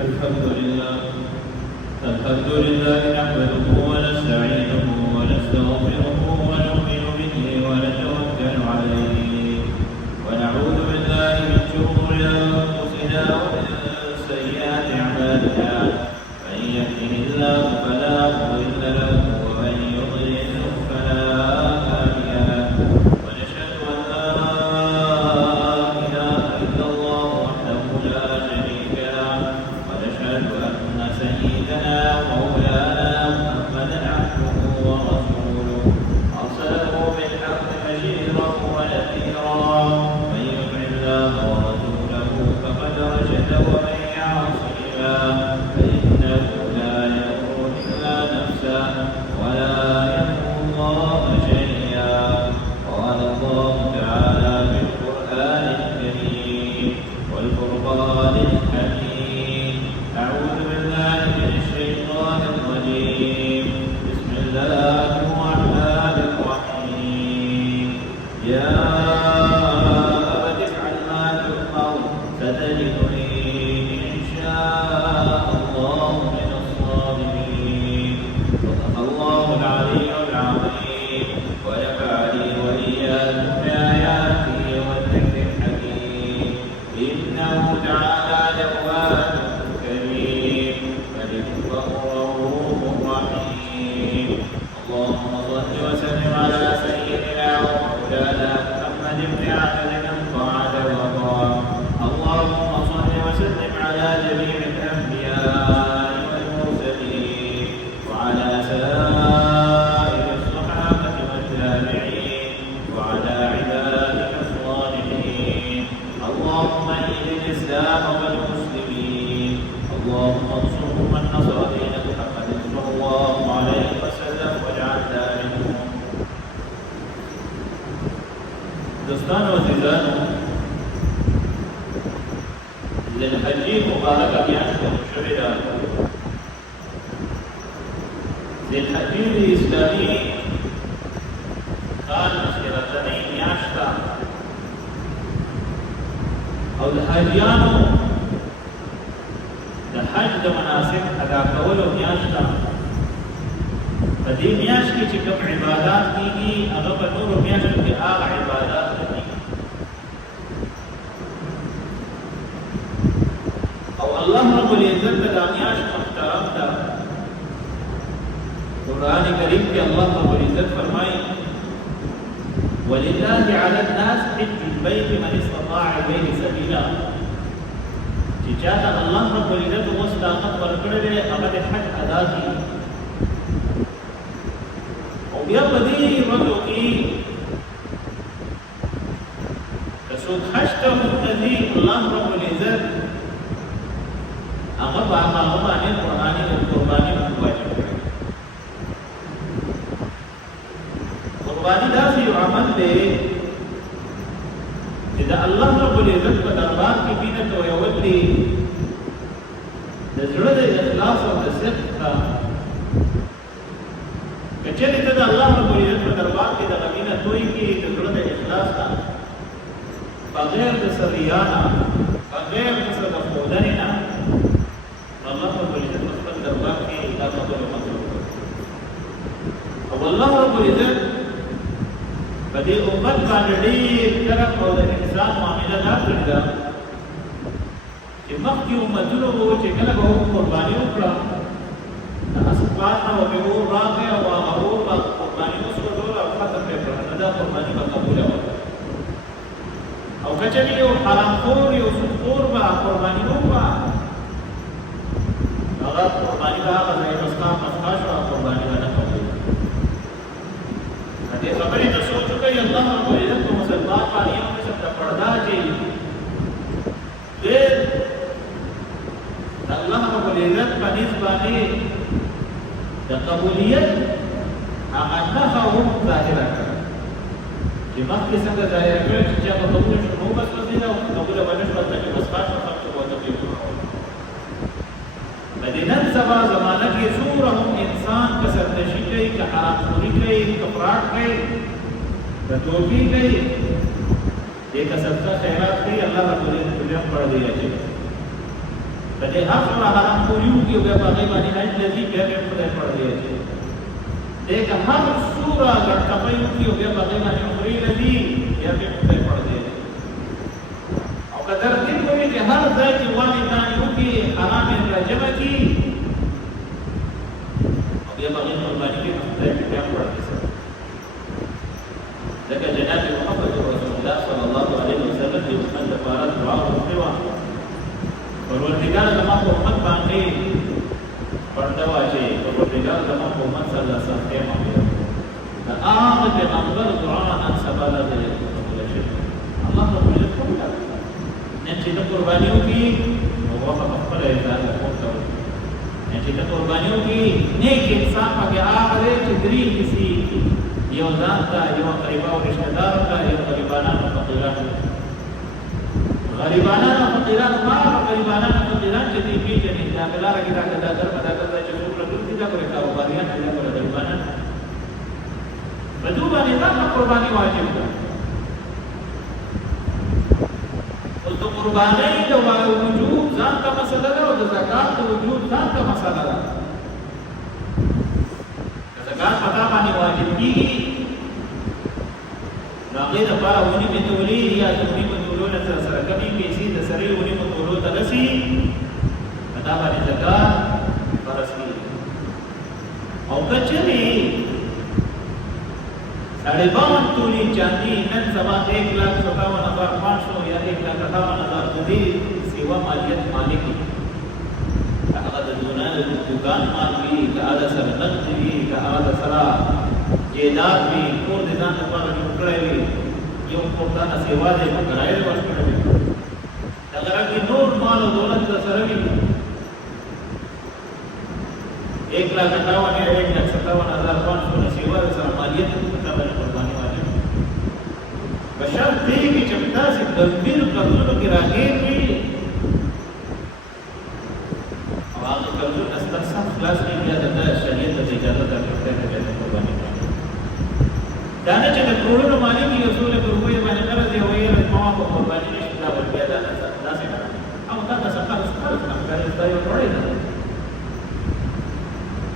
الحمد لله نحمده ونستعينه ونستغفره ونؤمن به ونتوكل عليه ونعوذ بالله من شرور أنفسنا ومن سيئات أعمالنا من يهده الله فلا مضل له ومن يضلل فلا هادي له ونشهد أن لا إله إلا الله وحده لا شريك له ونشهد أن سيدنا ومولانا محمدا عبده ورسوله أرسله بالحق بشيرا ونذيرا من يطع الله ورسوله فقد رشد ومن يعصهما فإنه لا يضر إلا نفسه ولا يضر الله شيئا قال الله تعالى في القرآن الكريم والفرقان الحكيم أعوذ بالله من الشيطان الرجيم بسم الله الرحمن الرحيم يا أبت افعل ما تؤمر ستجدني إن شاء الله من الصابرين صدق الله العلي العظيم ونفعني وإياكم بآياته والذكر الحكيم إنه تعالى جواد كريم ملك غفور رحيم اللهم صل وسلم على سيدنا ومولانا محمد بن عبد الطاعة وطاعة اللهم صل وسلم على جميع الأنبياء والمرسلين وعلى سائر الصحابة والتابعين وعلى عبادك الصالحين اللهم أيد الإسلام والمسلمين اللهم انصرهم من نصر دين محمد صلى الله عليه وسلم واجعلنا منهم دوستان وعزیزان ذوالحجې مبارکه میاشت شوې ده ذوالحجې د اسلامي کال مشرتنۍ میاشت ده او د حاجیانو د حج د مناسک ادا کولو میاشت ده په دې میاشت کې چې کوم عبادات کېږي هغه په نورو میاشتو کې هغه عبادات نه کېږي او الله رب العزت د دا میاشت محترم ده قرآن کریم کې الله رب العزت فرمایي ولله على الناس حج البيت من استطاع إليه سبيلا چې چاته الله رب العزت اوس طاقت ورکړی دی هغه د حج ادا کړي او بیا په دې ورځو کې که څوک حج ته ورځي الله رب العزت هغه په هغه باندې قرباني واجب کړي قرباني داسې یو عمل دی چې د الله رب العزت په دربار کې مینه تویول دي د زړه د اخلاص او د صدق ته که چېرې ته د الله رب العزت په دربار کې د مینه توی کې د زړه د اخلاص نه بغیر د څه ریا نه بغیر د څه د ښودنې نه الله رب العزت په خپل دربار کې دا خبره مطلوب او الله رب العزت په دې امت باندې ډېر کرم او د احسان معامله دا کړې ده چې مخکې امتونو وو چې کله به قرباني وکړه د اسبان نه به اور راغی او هغه اور به قرباني وسوځول او ختم یې کړه دا قرباني به قبوله وه او که چېرې یو حرامخور یو سودخور به قرباني وکړه هغه قرباني به هغه ځای مسخا شوه قرباني به نه قبوله دې خبرې ته سوچ وکړئ الله رب العزت په مسلمان باندې یو قسم د پرده چې ډېر د الله رب العزت په نسبت باندې د قبولیت هغه نښه هم ظاهره کړه چې مخکې څنګه ظاهره کړه چې چا به قبول شو نو بس وځي او قبوله به نه شوه هلته کې مسخا شوه خلکو به ورته پرېښود د نن سبا زمانه کې څومره هم انسان که سرکشي کوي که حرامخوري کوي که فراډ کوي که چوکي کوي دې که صدقه خیرات کوي الله رب العزت دې هم پړ دی کله هر څومره حرام کوریو کې بیا باندې باندې حج لذي بیا په خدای پړ دی دغه هر سورا ګټپایو کې بیا باندې باندې عمرې لذي بیا په خدای پړ دی او قدر دې کوي چې هر ځای کې وانه باندې وکي حرام راجمه کی او بیا باندې قرباني کې خدای بیا پړ دی لکه جناب محمد رسول الله صلی الله علیه وسلم د محمد لپاره دعا وکړه پروردگار زما په امت باندې پرده واچي پروردگار زما په امت صلی الله علیه وسلم دا هغه پیغمبر دعا ان سبا ده الله رب العزت نن چې د قربانیو کې وقفه خپل ځان له کوته نن چې د قربانیو کې نیک انسان هغه هغه چې درې کسی یو ځان ته یو قریبا او رشتہ دار ته یو غریبانو فقیرانو ما غریبانو فقیران چې دې پیژنې دا بلاره کې دا چې څوک راځي دا کوي کاروباریان چې دا کوي غریبانو بدو باندې دا قرباني واجب ده او د قربانۍ د وجوب ځان ته مسله ده او د زکات د وجوب ځان ته مسله ده زکات پتا باندې واجب کیږي راغې د پاره ونی په تولید یا د ونی په تولول سره کمی پیسې د سره ونی په تولول تلسي پتا باندې زکات فرض کیږي او کچري 52 تولی چاندی نن سبا 1,57,500 یا 1,58,000 د دې سیوا مالیت مالک دی هغه د دکان مال وی که هغه سره نقد وی که هغه سره جیدات وی کور د ځان لپاره جوړ کړی وي یو پورتانه سیوا دی کرایه ورکړي اگر هغه نور مال او دولت سره وی 1,58,000 سیوا سره مالیت په باندې قرباني واجب بشرط دی چې تاسو د بیل قانونو کې راګیر وي خلاص کې بیا د شریعت د اجازه درکړه ته د قرباني دا نه چې د کروڑونو مالک رسول په روي باندې قرض دی وایي له ما په قرباني نشي دا ورته دا نه څه او دا څه خلاص کړل دا یو وړي نه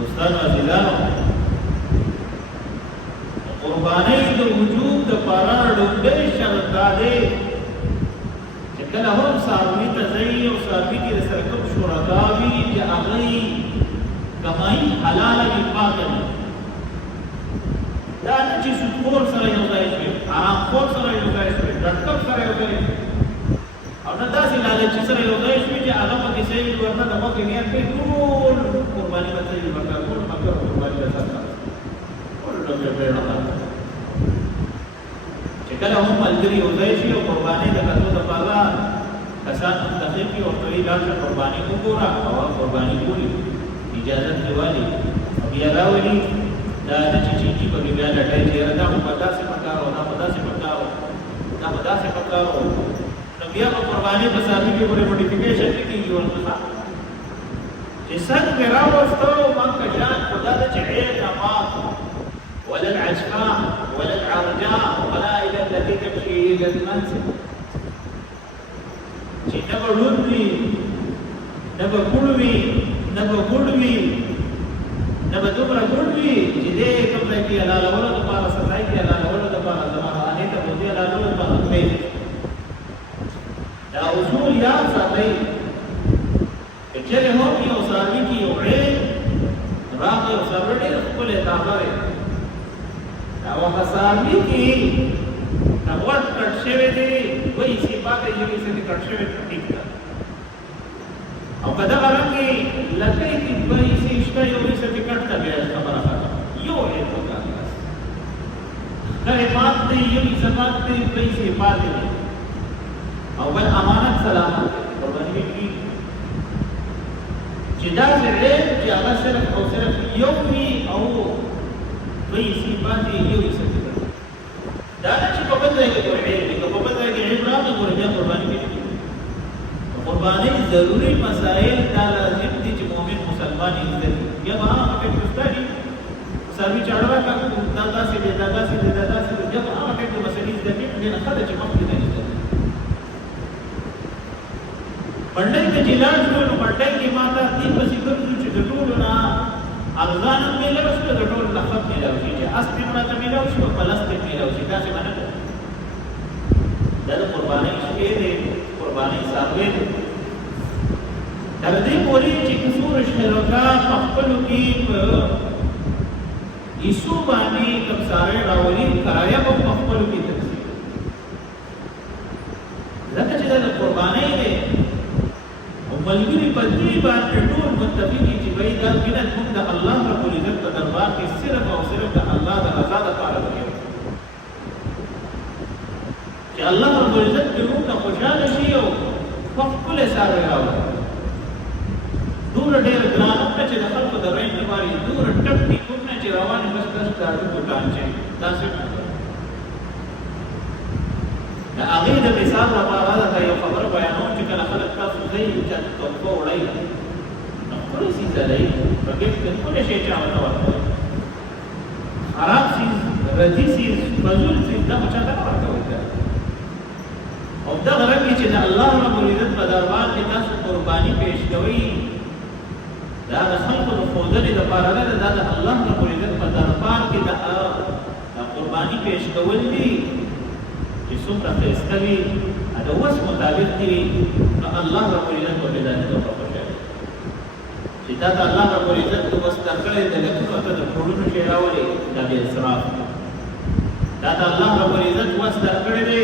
دوستانو عزیزانو قرباني د وجود د پاره ډېر شرط دی چې کله هم ساروي ته ځي او ساروي کې سره کوم شرکاوي چې هغه کمائی حلال وی پاکه دا چې سود سره یو ځای شي حرام خور سره یو ځای شي ډټکم سره یو ځای او دا داسې لالچ سره یو ځای شي چې هغه په کیسې ورته د مخ نیت په ټول قرباني مته یې ورته ټول مکه قرباني وساتله ټول ډېر ډېر چې کله هم ملګری یو ځای شي او قرباني د کتو د پالا کسان منتخب کی او توی لاشه قرباني وګوره او قرباني کولی اجازه دیوالی بیا راولي دا د چیچی په بیا لټای چې دا په تاسو پکارو دا په تاسو پکارو دا په تاسو پکارو نو بیا په قرباني په سابي کې ورته موډیفیکیشن کیږي ورته چې څنګه راوستو مکه جان خدا د چعیر نماط ولا العجفاء ولا العرجاء ولا الى التي تمشي الى المنزل چې نه ورونی نه ورکوړوي نبا ګډوي نبا دومره ګډوي چې دې کوم ځای کې حلال ولا د پاره سړای کې حلال ولا د پاره زمانه اني ته بده حلال ولا د پاره دا اصول یاد ساتي چې له هو یو ساروي کې یو عین راغی او ساروي خپل تابره دا هغه ساروي کې دا ورټ کټ شوی دی وایي چې پاتې یو څه کټ شوی ټیک ده او کدا غرانګي لکه کې وایي چې شته یو څه ټیکټ ته بیا خبره کوي یو یې وکړه دا مات دی یو څه مات دی پیسې پاتې او بل امانت سلامت قرباني کې چې دا دې چې هغه صرف او صرف یو وی او پیسې پاتې یو څه دا چې په بل ځای کې ورته په بل ځای کې عبرت ورته قرباني کې قرباني ضروري مسائل دا لازم دي چې مؤمن مسلمان یې دي یا ما په پښتني سروي چاړه کا دادا سي دادا سي دادا سي جب هغه ټکو مسلې دي نه خدای چې مخکې نه دي پندای ته جلال شو نو له خط ملاوي شي چې اس دې مړه ته ملاوي شي او پلس دې ملاوي شي داسې به نه کوي دا د قربانۍ شپې دی قربانۍ څاروی دی تر دې پورې چې کڅوړ شرکا په خپلو کې په ایسو باندې کوم څاروی راولي کرایه به په خپلو کې تقسیم ځکه چې دا د قربانۍ دی او ملګري په دې باندې ټول متفق دي چې وایي دا مینت موږ د الله رب العزت په دربار کې صرف او صرف د الله د رضا لپاره وکړو چې الله رب العزت دې موږ خوشاله شي او په خپل څاروی راولي دور ډېر ګران نه چې د خلکو د رین لپاره دور ټپ دي کوم نه چې روانې بس تاسو ته ټوټان شي دا څه دا هغه د مثال لپاره دا یو خبر بیانوم چې کله خلک تاسو ځای چې توقع وړي نو خپل شي ځای په کې څه شي چې هغه ورته خراب شي ردی شي فزول شي دا چې دا ورته او دا غره چې الله رب العزت په دربار کې تاسو قرباني پېښ کوي دا د خلکو د خودنې لپاره ده دا د الله رب العزت په دربار کې د قرباني پېښ کول دي چې څومره ښایسته وي د وس مطابق دي نو الله رب العزت په دې باندې خوشاله چې دا د الله رب العزت د وس درکړې د لکونو ته د کروڑونو شی راولي دا د اسراف دا د الله رب العزت وس درکړې دی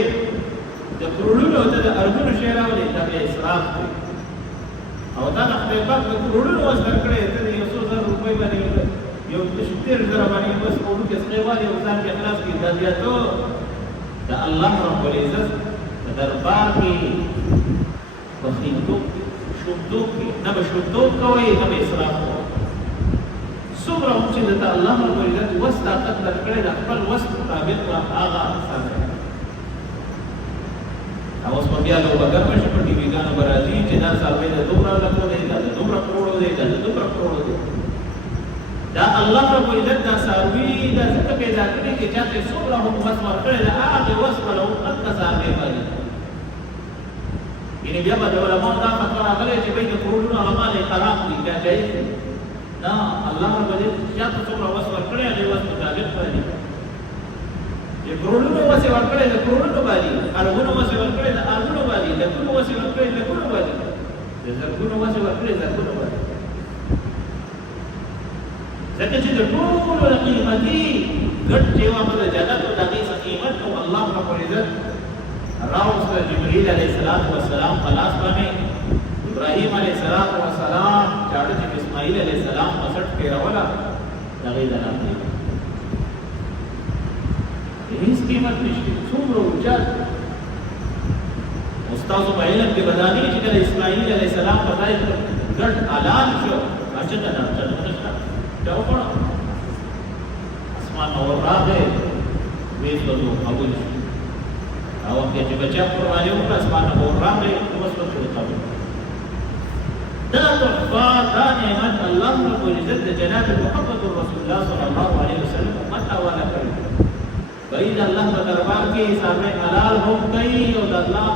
د کروڑونو ته د ارګونو شی راولي دا د اسراف دی او دا د خپل پاک د کروڑونو وس درکړې ته د 100,000 روپۍ باندې یو تشتیر زره باندې بس وړو کې څنګه یو ځان کې اخلاص کې دا زیاتو دا الله رب العزت دربار کې بخیلتوب شومتوب کې نه به شومتوب کوي نه به اسراف کوي څومره هم چې د الله رب العزت وس طاقت درکړی د خپل وس مطابق هغه سره اوس په بیا له وګر مشه په ټي وي ګانو برازي چې دا څاروي د دومره لکو دی دا د دومره کروڑو دی دا د دومره کروڑو دی دا الله رب العزت دا څاروي دا څنګه پیدا کړی چې چاته څومره هم وس ورکړی دا هغه وس ولو قد څاروي باندې یعنی بیا به علماء دا فتوا راغلی چې بای د کروڑونو عمل حرام دي بیا جایز نه الله رب العزت چاته څومره وس ورکړی هغه وس مطابق باندې د کروڑونو وس ورکړی د کروڑونو باندې ارګونو وس ورکړی د ارګونو باندې د کونو وس ورکړی د کونو باندې د زرګونو وس ورکړی د زرګونو باندې ځکه چې د ټولو قیمتي ګټ چې واپس جنت او د دې قیمت او الله رب العزت راوست جبريل عليه السلام خلاص باندې ابراهيم عليه السلام چاړه چې اسماعیل عليه السلام 65 پیراولا دغه دلته هیڅ قیمت نشته څومره وجات استاد په علم کې بداني چې کله اسماعیل عليه السلام په ځای ګډ اعلان شو اچھا دا نشته دا وکړه اسمان اور راغې وېس وځو قبول او چې بچا قرباني وکړه اسمان اور راغې اوس په څه قبول دا تحفه دا نعمت الله رب العزت د جناب محمد رسول الله صلی الله علیه وسلم متا والا کړی بيد الله په دربار کې سامنے حلال هم کوي او د الله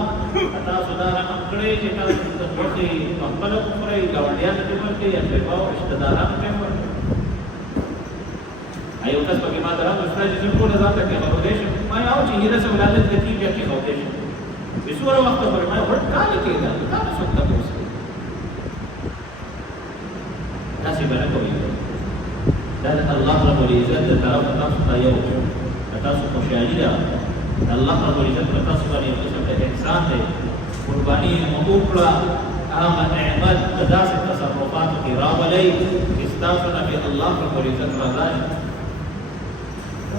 عطا صدا رحم کړی چې تاسو د وخت خپل عمرې گاونډیان ته ورکړي یا په او رشتہ دارانو ته ورکړي ایو کس په ما درته استاد چې ټول ځان ته کې هغه دیش ما یو چې هیڅ ولادت کتی بیا کې هو دیش په څوره وخت پر ما ورته کال کې دا تاسو ته اوس تاسو به نه کوي دا الله رب العزت د طرف تاسو ته یو تاسو خوشالي ده الله رب العزت تاسو باندې قسم ته احسان دی قرباني مقبوله هغه نعمت داسې تصرفات کې راولي استاسو نبی الله رب العزت رضا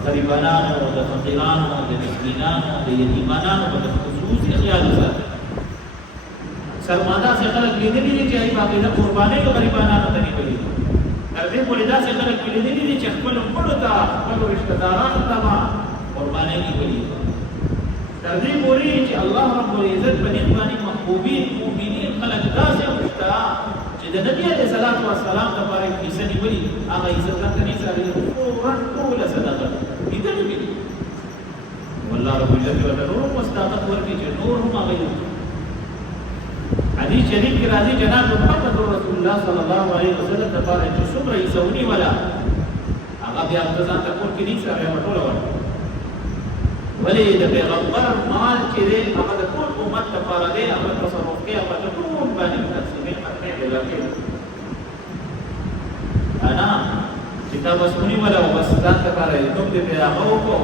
غریبانو او د فقیرانو او د مسکینانو او د یتیمانو په خصوصي خیال ساتي سرماده څخه خلک لیدلي دي چې ای باقي د قرباني او غریبانو ته نه کوي تر دې پورې داسې خلک لیدلي دي چې خپل مړو ته خپل رشتہ دارانو ته قرباني نه کوي تر دې پورې چې الله رب العزت په دې باندې محبوبین مؤمنین خلک داسې مشتا چې د نبی عليه الصلاه والسلام لپاره کیسه نیولې هغه عزت نه ساري ټول صدقه دې ته دې والله رب العزت ورته مستحق ورکړي چې نور هم هغه حدیث شریف کې راځي جناب محمد رسول الله صلی الله علیه وسلم لپاره چې څومره یې سونی ولا هغه بیا ځان ته کور کې نه سره بیا ټوله ورته ولې د پیغمبر مال چې دی هغه د ټول امت لپاره دی هغه تصرف کوي هغه د ټول باندې تقسیمې حقې دی راکوي انا چې تا بس ونیوله او بس ځان ته کار یې کوم دی بیا هغه وکړو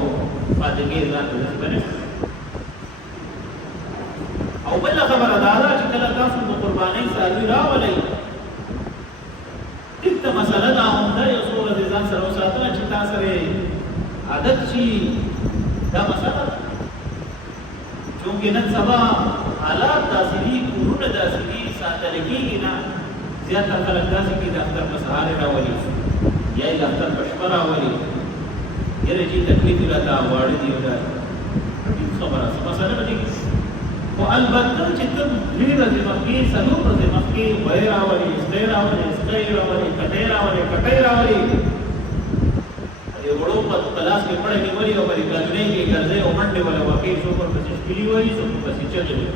پاتې کېږي ځان ته داسې به نه او بله خبره دا ده چې کله تاسو د قربانۍ څاروي راولئ دلته مسله دا همدا یو څو ورځې ځان سره وساتله چې تا سره عادت شي دا مسله ده چونکې نن سبا حالات داسې دي کورونه داسې دي ساتل کېږي نه زیاتره خلک داسې کي د اختر په سهار راولي یا یې د اختر په شپه راولي یاره چې تکلیف یې راته واړه دي دا خبره څه مسله به دي خو البته چې ته درې ورځې مخکې څلور ورځې مخکې وی راولي سپی راولي سپی راولي کټۍ راولي کټۍ راولي د وړو په لاس کې پړی نیولي او په دې ګرځۍ کې ګرځۍ او منډې وله وهي څوک ورپسې ښکلي وایي څوک ورپسې چغې وایي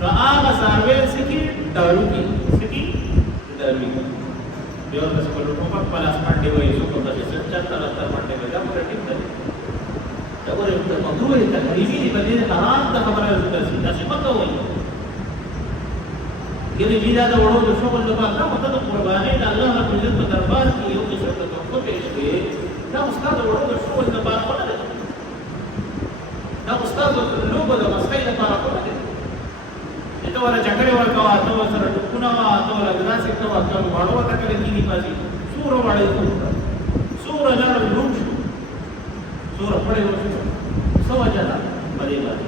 نو هغه څاروی څه کي دارو کي څه کي دارو کي بیا ورپسې په ټوپک په لاس منډې وایي څوک ورپسې 70 منډې وایي دا پوره ټیک ده دا ګوره مکروه تحریمي دي په دې حرام ته خبره راځي داسې مه کوئ ګینې چې دا د وړو د شغل لپاره دا ته د قربانۍ د الله رب العزت په دربار کې یو قسم د تحفه پېښ کړې دا خو ستا د وړو د شغل لپاره خو نه ده دا خو ستا د لوبو د مسخۍ لپاره خو نه ده چې ته ورله چکرې ورکوه ته ورسره ټوپونه وه ته ورله ګراسې کوه ته واړه ورته کله کېږي باسي څومره واړه یې څومره لاړه لوټ شو څومره پړی وشو څه وجه ده په دې باندې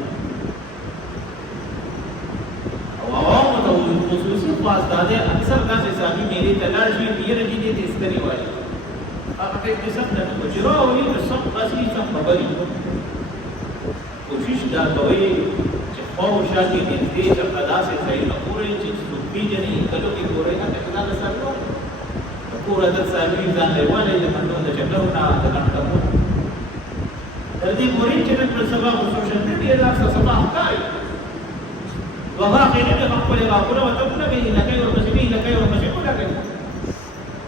او عوامو ته خصوصي خواص دا دی اکثر داسې صحابي مېلې ته لاړ شي یره چې دې ته ستري وایي هغه ټیک دې سم نه کوي چې راولي نو سم اصلي سم خبرې کوشش دا کوئ چې خواوشا کې نږدې چېرته داسې ځایونه ګورئ چې څوک پېژني کلو کې ګورئ هلته کې دا د سرلو د کور عدد صحابي ځان لیوالی د منډو د چکرو نه د ګڼ تر دې پورې چې نن پر سبا په سوشل میډیا دا څه سبا ښکاري وغه خېنه د خپل راپور وته نه به لکه یو څه به لکه یو څه کوله کوي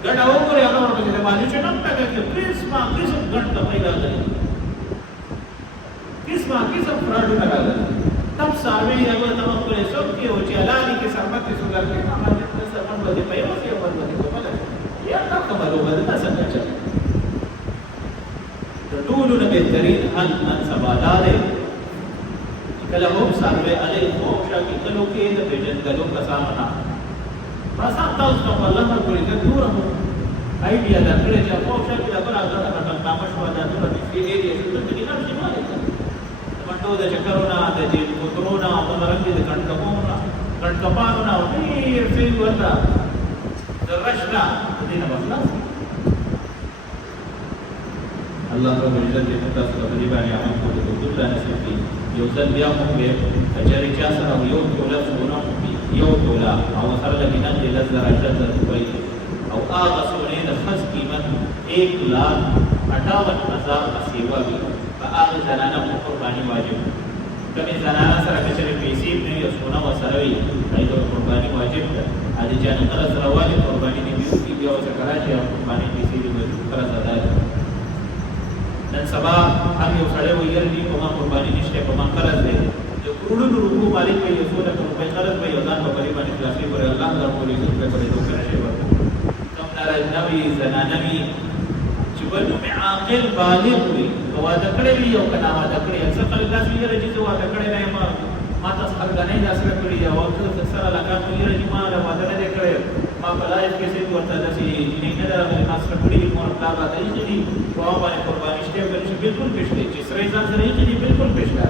ګډه وګوري هغه ورته د باندې چې نن تک کې قسمه قسم ګڼ پیدا کوي قسمه قسم فراډ راغلي تب ساوي هغه د خپل سب کې او چې علالي کې سرمت سوګر کې هغه د سرمن باندې پیو کې او باندې کوله یا تا خبرو باندې څنګه چل ټولو نه بهترین حل نن سبا دا دی کله هم سروې علی خوشا کې کلو کې د پیژندلو کسانو نه بس تاسو ته الله رب العزت دوره آیډیا درکړې چې خوشا کې د بل هغه د کامش ودا د دې ایریا څخه د دې نه شي مالک منډو د چکرونه د دې کوترونا او د رنګ د کنټکونا کنټکپانو او ډېر څه ورته د رشنا د دې نه خلاص الله رب العزت دې تاسو ته دې باندې عمل کولو د الله نصیب کړي یو ځل بیا موږ به اجر چا سره یو توله سونه یو توله او سره د مینه د لزر اجر کوي او هغه سونه د خاص قیمت 1,58,000 سیوا وي په هغه زنانه قرباني واجب کله زنانه سره چې پیسې نه یو سونه وسره وي دا قرباني واجب ده ا دې جن سره سره واجب قرباني نه وي بیا او څنګه راځي قرباني پیسې دې سره زده نن سبا هم یو سړی ویل دي په ما قرباني نشته په ما قرض دی د کروڑونو روپو مالک په یو څو لک روپۍ قرض به یو ځان په پرې باندې خلاصې پر الله رب العزت په پرې دوکه نشي ورته کوم نارینه وي زنانه وي چې بنو عاقل بالغ وي واده کړی وي او که ناواده کړی اکثر خلک داسې ویل چې زه واده کړی نه یم ما تاسو خلک نه داسې کړي دي او څه سره لکه ویل چې ما واده نه دی کړی ما په لایف کې څه ورته داسې جنې نه راغلي ما سره کړي مور پلار راته یې دي او باندې قرباني شته بلکې بالکل پېښ دی چې سره ځان سره یې دي بالکل پېښ دی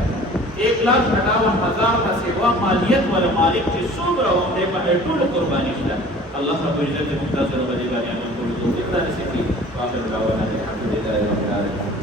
1,58,000 کا سیوا مالیت والا مالک چې څومره هم دی په ټول قرباني شته الله رب العزت دې موږ تاسو ته باندې عمل کولو توفیق راکړي واخر دعوانا الحمد لله رب العالمين